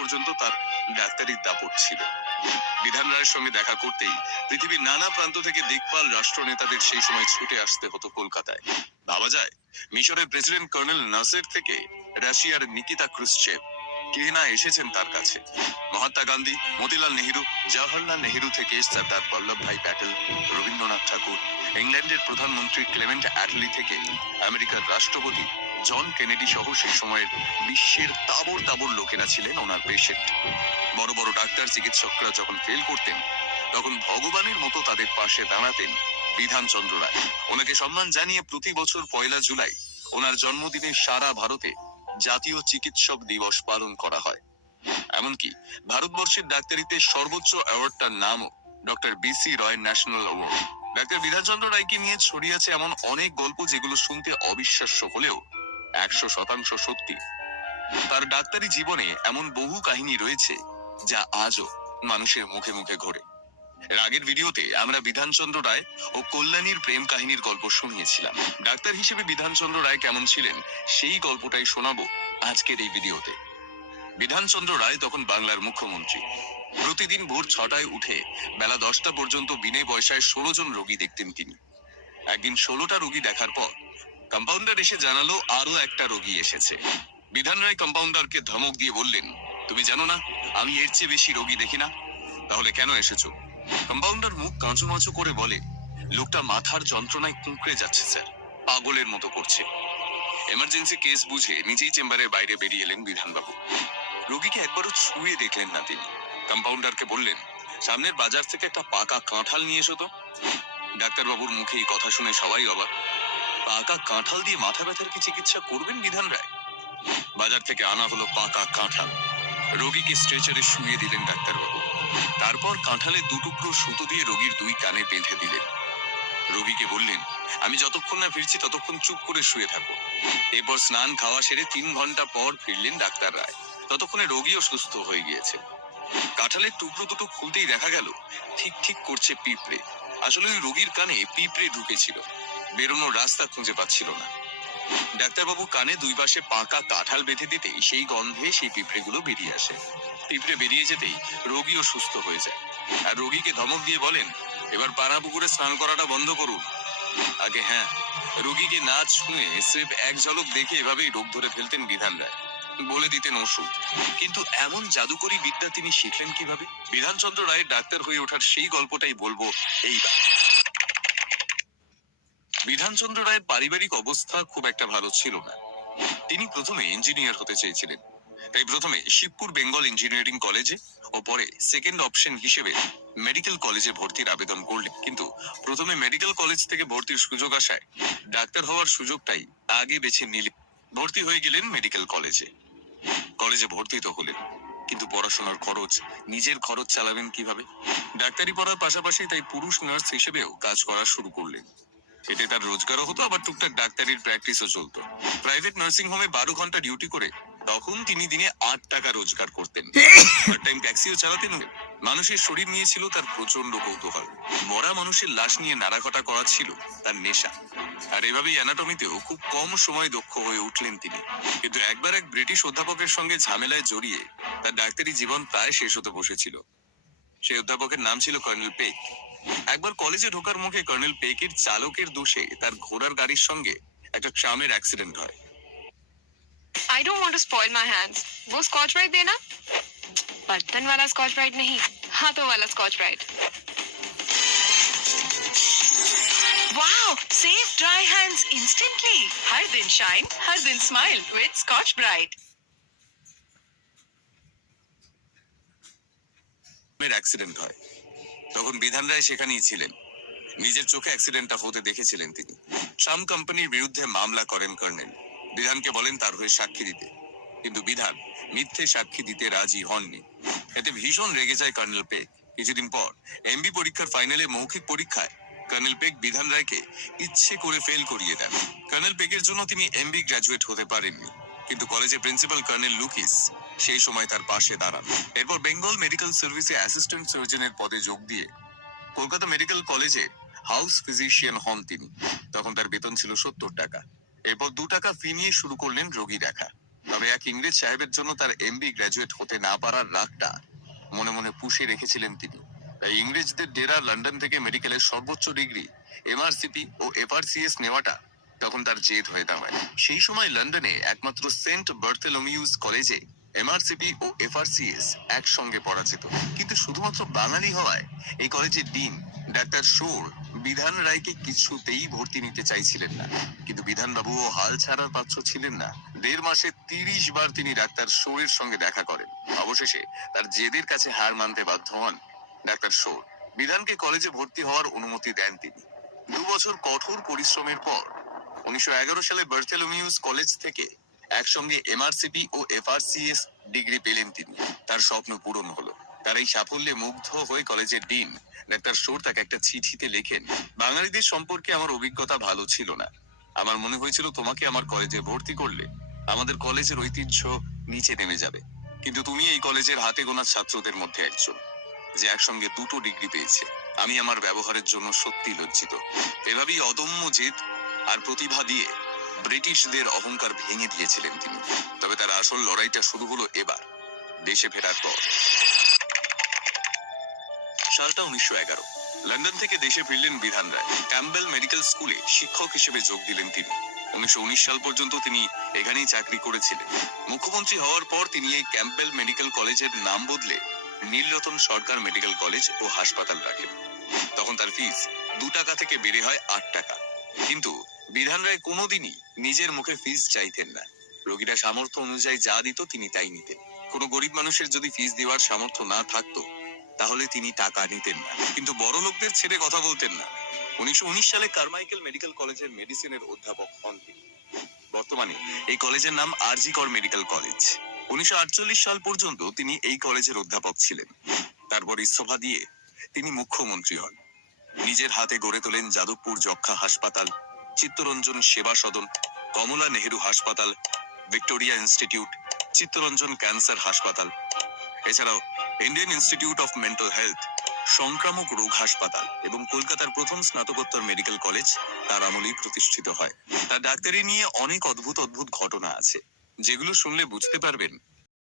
পর্যন্ত তার ডাক্তারির দাপট ছিল। বিধান রায়ের সঙ্গে দেখা করতেই পৃথিবীর নানা প্রান্ত থেকে দিকপাল রাষ্ট্রনেতাদের সেই সময় ছুটে আসতে হতো কলকাতায়। ভাবা যায়, মিশরের প্রেসিডেন্ট কর্নেল নাসের থেকে রাশিয়ার নিকিতা ক্রুশ্চেভ কে না এসেছেন তার কাছে। মহাত্মা গান্ধী, মতিলাল নেহেরু, জওহরলাল নেহেরু থেকে সর্দার বল্লভভাই প্যাটেল, রবীন্দ্রনাথ ঠাকুর, ইংল্যান্ডের প্রধানমন্ত্রী ক্লেমেন্ট অ্যাটলি থেকে আমেরিকার রাষ্ট্রপতি জন কেনেডি সহ সেই সময়ের বিশ্বের তাবর তাবর লোকেরা ছিলেন ওনার পেশেন্ট। বড় বড় ডাক্তার চিকিৎসকরা যখন ফেল করতেন, তখন ভগবানের মতো তাদের পাশে দাঁড়াতেন বিধানচন্দ্র রায়। ওনাকে সম্মান জানিয়ে প্রতি বছর 1 জুলাই ওনার জন্মদিনে সারা ভারতে জাতীয় চিকিৎসক দিবস পালন করা হয়। এমনকি ভারতবর্ষের ডাক্তারিতে সর্বোচ্চ অ্যাওয়ার্ডটার নামও ডক্টর BC রয় ন্যাশনাল অ্যাওয়ার্ড। ডাক্তার বিধানচন্দ্র রায়কে নিয়ে ছড়িয়ে আছে এমন অনেক গল্প যেগুলো শুনতে অবিশ্বাস্য হলেও 100% সত্যি। তার ডাক্তারি জীবনে এমন বহু কাহিনী রয়েছে যা আজও মানুষের মুখে মুখে ঘোরে। এর আগের ভিডিওতে আমরা বিধানচন্দ্র রায় ও কল্যাণীর প্রেম কাহিনীর গল্প শুনিয়েছিলাম। ডাক্তার হিসেবে বিধানচন্দ্র রায় কেমন ছিলেন সেই গল্পটাই শোনাবো আজকের এই ভিডিওতে। বিধানচন্দ্র রায় তখন বাংলার মুখ্যমন্ত্রী। প্রতিদিন ভোর 6টায় উঠে বেলা 10টা পর্যন্ত বিনে পয়সায় 16 জন রোগী দেখতেন তিনি। একদিন 16টা রোগী দেখার পর কম্পাউন্ডার এসে জানালো আরো একটা রোগী এসেছে। বিধান রায় কম্পাউন্ডারকে ধমক দিয়ে বললেন, তুমি জানো না আমি এর চেয়ে বেশি রোগী দেখি না? তাহলে কেন এসেছো? কম্পাউন্ডার মুখ কাঁচুমাচু করে বলে, লোকটা মাথার যন্ত্রণায় কুঁকড়ে যাচ্ছে স্যার, পাগলের মতো করছে। এমার্জেন্সি কেস বুঝে নিজেই চেম্বারের বাইরে বেরিয়ে এলেন বিধানবাবু। রোগীকে একবারও ছুঁয়ে দেখলেন না তিনি। কম্পাউন্ডারকে বললেন, সামনের বাজার থেকে একটা পাকা কাঁঠাল নিয়ে এসো তো। ডাক্তারবাবুর মুখে এই কথা শুনে সবাই অবাক। পাকা কাঁঠাল দিয়ে মাথা ব্যথার কি চিকিৎসা করবেন বিধান রায়? বাজার থেকে আনা হলো পাকা কাঁঠাল। রোগীকে স্ট্রেচারে শুইয়ে দিলেন ডাক্তারবাবু। তারপর কাঁঠালের 2 টুকরো সুতো দিয়ে রোগীর 2 কানে বেঁধে দিলেন। রোগীকে বললেন, আমি যতক্ষণ না ফিরছি ততক্ষণ চুপ করে শুয়ে থাকো। এরপর স্নান খাওয়া সেরে 3 ঘন্টা পর ফিরলেন ডাক্তার রায়। ততক্ষণে রোগীও সুস্থ হয়ে গিয়েছে। কাঁঠালের টুকরো দুটো খুলতেই দেখা গেল ঠিক ঠিক করছে পিঁপড়ে। আসলে ওই রোগীর কানে পিঁপড়ে ঢুকেছিল, বেরোনোর রাস্তা খুঁজে পাচ্ছিল না। ডাক্তারবাবু কানে 2 পাশে পাকা কাঁঠাল বেঁধে দিতেই সেই গন্ধে সেই পিঁপড়েগুলো বেরিয়ে আসে। পিঁপড়ে বেরিয়ে যেতেই রোগীও সুস্থ হয়ে যায়। আর রোগীকে ধমক দিয়ে বলেন, এবার পাড়া পুকুরে স্নান করাটা বন্ধ করুন। আগে হ্যাঁ, রোগীকে না ছুঁয়ে স্রেফ এক ঝলক দেখে এভাবেই রোগ ধরে ফেলতেন বিধান রায়, বলে দিতেন ওষুধ। কিন্তু এমন জাদুকরি বিদ্যা তিনি শিখলেন কিভাবে? বিধানচন্দ্র রায়ের ডাক্তার হয়ে ওঠার সেই গল্পটাই বলবো এইবার। বিধানচন্দ্র রায়ের পারিবারিক অবস্থা খুব একটা ভালো ছিল না। তিনি প্রথমে ইঞ্জিনিয়ার হতে চেয়েছিলেন, তাই প্রথমে শিবপুর বেঙ্গল ইঞ্জিনিয়ারিং কলেজে ও পরে সেকেন্ড অপশন হিসেবে মেডিকেল কলেজে ভর্তির আবেদন করলেন। কিন্তু প্রথমে মেডিকেল কলেজ থেকে ভর্তির সুযোগ আসায় ডাক্তার হওয়ার সুযোগটাই আগে বেছে নিলেন। ভর্তি হয়ে গেলেন মেডিকেল কলেজে। কলেজে ভর্তি তো হলেন, কিন্তু পড়াশোনার খরচ, নিজের খরচ চালাবেন কিভাবে? ডাক্তারি পড়ার পাশাপাশি তাই পুরুষ নার্স হিসেবেও কাজ করা শুরু করলেন। এতে তার রোজগারও হতো, আবার টুকটাক ডাক্তারির প্র্যাকটিসও চলতো। প্রাইভেট নার্সিং হোমে 12 ঘন্টা ডিউটি করে তখন তিনি দিনে 8 টাকা রোজগার করতেন। পার্ট টাইম ট্যাক্সিও চালাতেন। মানুষের শরীর নিয়ে ছিল তার প্রচন্ড কৌতূহল। মরা মানুষের লাশ নিয়ে নাড়াঘটা করা ছিল তার নেশা। আর এভাবেই অ্যানাটমিতেও খুব কম সময় দক্ষ হয়ে উঠলেন তিনি। কিন্তু একবার এক ব্রিটিশ অধ্যাপকের সঙ্গে ঝামেলায় জড়িয়ে তার ডাক্তারি জীবন প্রায় শেষ হতে বসেছিল। সেই অধ্যাপকের নাম ছিল কর্নেল পেক। একবার কলেজে ঢোকার মুখে কর্নেল পেকের চালকের দোষে তার ঘোড়ার গাড়ির সঙ্গে একটা ট্রামের অ্যাক্সিডেন্ট হয়। I don't want to spoil my hands. वो स्कॉच ब्राइट देना, बर्तन वाला स्कॉच ब्राइट नहीं, हाथों वाला Scotch Brite. Wow! Save dry hands instantly. हर दिन shine, हर दिन smile with Scotch Brite. Accident হয়, তখন বিধান রায় সেখানেই ছিলেন। নিজের চোখে অ্যাক্সিডেন্টটা হতে দেখেছিলেন তিনি। ট্রাম কোম্পানির বিরুদ্ধে মামলা করেন কর্নেল। বিধানকে বলেন তার হয়ে সাক্ষী দিতে, কিন্তু বিধান মিথ্যে সাক্ষী দিতে রাজি হননি। এতে ভীষণ রেগে যায় কর্নেল পেক। কিছুদিন পর এমবি পরীক্ষার ফাইনালে মৌখিক পরীক্ষায় কর্নেল পেক বিধান রায়কে ইচ্ছে করে ফেল করিয়ে দেন। কর্নেল পেকের জন্য তিনি এমবি গ্র্যাজুয়েট হতে পারেননি, কিন্তু কলেজের প্রিন্সিপাল কর্নেল লুকিস সেই সময় তার পাশে দাঁড়ান। এরপর বেঙ্গল মেডিকেল সার্ভিসে অ্যাসিস্ট্যান্ট সার্জনের পদে যোগ দিয়ে কলকাতা মেডিকেল কলেজে হাউস ফিজিশিয়ান হন তিনি। তখন তার বেতন ছিল 70 টাকা। এরপর 2 টাকা ফি নিয়ে শুরু করলেন রোগী দেখা। তবে এক ইংরেজ সাহেবের জন্য তার এমবি গ্র্যাজুয়েট হতে না পারার রাগটা মনে মনে পুষে রেখেছিলেন তিনি। তাই ইংরেজদের ডেরা লন্ডন থেকে মেডিকেলের সর্বোচ্চ ডিগ্রি এমআরসিপি ও এফআরসিএস নেওয়াটা তখন তার জেদ হয়ে দাঁড়ায়। সেই সময় লন্ডনে একমাত্র সেন্ট বার্থেলোমিউস কলেজে এমআরসিপি ও এফআরসিএস একসঙ্গে পড়া যেত। কিন্তু শুধুমাত্র বাঙালি হওয়ায় এই কলেজের ডিন ডাক্তার শোর বিধান রায়কে কিছুতেই ভর্তি নিতে চাইছিলেন না। কিন্তু বিধানবাবুও হাল ছাড়ার পাত্র ছিলেন না। 1.5 মাসে 30 বার তিনি ডাক্তার শোরের সঙ্গে দেখা করেন। অবশেষে তার জেদের কাছে হার মানতে বাধ্য হন ডাক্তার শোর। বিধানকে কলেজে ভর্তি হওয়ার অনুমতি দেন তিনি। 2 বছর কঠোর পরিশ্রমের পর 1911 সালে বার্থেলোমিউস কলেজ থেকে একসঙ্গে এমআরসিপি ও এফআরসিএস ডিগ্রি পেলেন তিনি। তার স্বপ্ন পূরণ হলো। তার এই সাফল্যে মুগ্ধ হয়ে কলেজের ডিন ডাক্তার শোর তাকে একটা চিঠিতে লেখেন, বাঙালিদের সম্পর্কে আমার অভিজ্ঞতা ভালো ছিল না। আমার মনে হয়েছিল তোমাকে আমার কলেজে ভর্তি করলে আমাদের কলেজের ঐতিহ্য নিচে নেমে যাবে। কিন্তু তুমি এই কলেজের হাতে গোনা ছাত্রদের মধ্যে একজন যে একসঙ্গে 2টো ডিগ্রি পেয়েছে। আমি আমার ব্যবহারের জন্য সত্যি লজ্জিত। এভাবেই অদম্য জেদ আর প্রতিভা দিয়ে ব্রিটিশদের অহংকার ভেঙে দিয়েছিলেন তিনি। তবে তার আসল লড়াইটা শুরু হলো এবার, দেশে ফেরার পর। সালটা 1911। লন্ডন থেকে দেশে ফিরলেন বিধান রায়। ক্যাম্বেল মেডিকেল স্কুলে শিক্ষক হিসেবে যোগ দিলেন তিনি। 1919 সাল পর্যন্ত তিনি এখানেই চাকরি করেছিলেন। মুখ্যমন্ত্রী হওয়ার পর তিনি এই ক্যাম্বেল মেডিকেল কলেজের নাম বদলে নীলরতন সরকার মেডিকেল কলেজ ও হাসপাতাল রাখেন। তখন তার ফিস 2 টাকা থেকে বেড়ে হয় 8 টাকা। কিন্তু বিধান রায় কোনোদিনই নিজের মুখে ফিস চাইতেন না। রোগীরা সামর্থ্য অনুযায়ী যা দিত তিনি তাই নিতেন। কোনো গরিব মানুষের যদি ফিস দেওয়ার সামর্থ্য না থাকতো তাহলে তিনি টাকা নিতেন না। কিন্তু বড় লোকদের ছেড়ে কথা বলতেন না। 1919 সালে কারমাইকেল মেডিকেল কলেজের মেডিসিনের অধ্যাপক হন তিনি। বর্তমানে এই কলেজের নাম আরজি কর মেডিকেল কলেজ। 1948 সাল পর্যন্ত তিনি এই কলেজের অধ্যাপক ছিলেন। তারপর ইস্তফা দিয়ে তিনি মুখ্যমন্ত্রী হন। নিজের হাতে গড়ে তোলেন যাদবপুর যক্ষ্মা হাসপাতাল, চিত্তরঞ্জন সেবা সদন, কমলা নেহেরু হাসপাতাল, ভিক্টোরিয়া ইনস্টিটিউট, চিত্তরঞ্জন ক্যান্সার হাসপাতাল। এছাড়াও Indian institute of mental health, সংক্রামক রোগ হাসপাতাল এবং কলকাতার প্রথম স্নাতকোত্তর মেডিকেল কলেজ তার আমলেই প্রতিষ্ঠিত হয়। তার ডাক্তারি নিয়ে অনেক অদ্ভুত অদ্ভুত ঘটনা আছে, যেগুলো শুনলে বুঝতে পারবেন